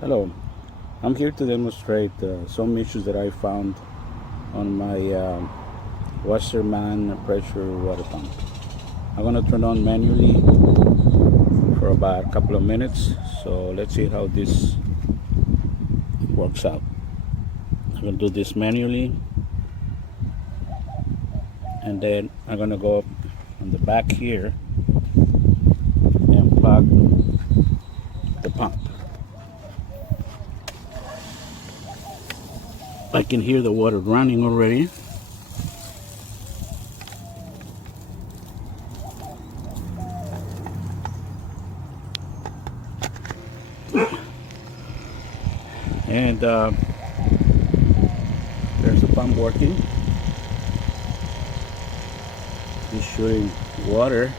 Hello, I'm here to demonstrate some issues that I found on my Wassermann pressure water pump. I'm going to turn on manually for about a couple of minutes, so let's see how this works out. I'm going to do this manually, and then I'm going to go up on the back here and plug the pump. I can hear the water running already. And there's the pump working. It's shooting water,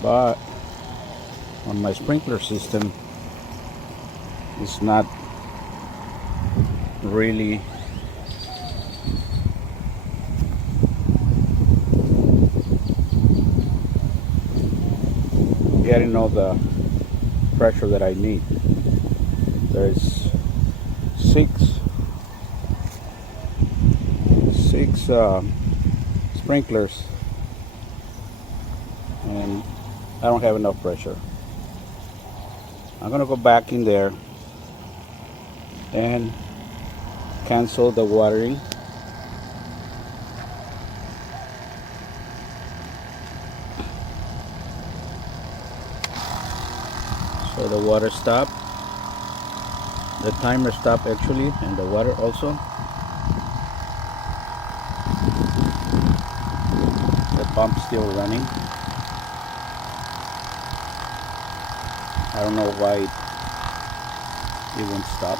but on my sprinkler system, it's not really getting all the pressure that I need. There's six sprinklers, and I don't have enough pressure. I'm gonna go back in there and cancel the watering. So the water stopped, the timer stopped actually, and the water also. The pump's still running. I don't know why it won't stop.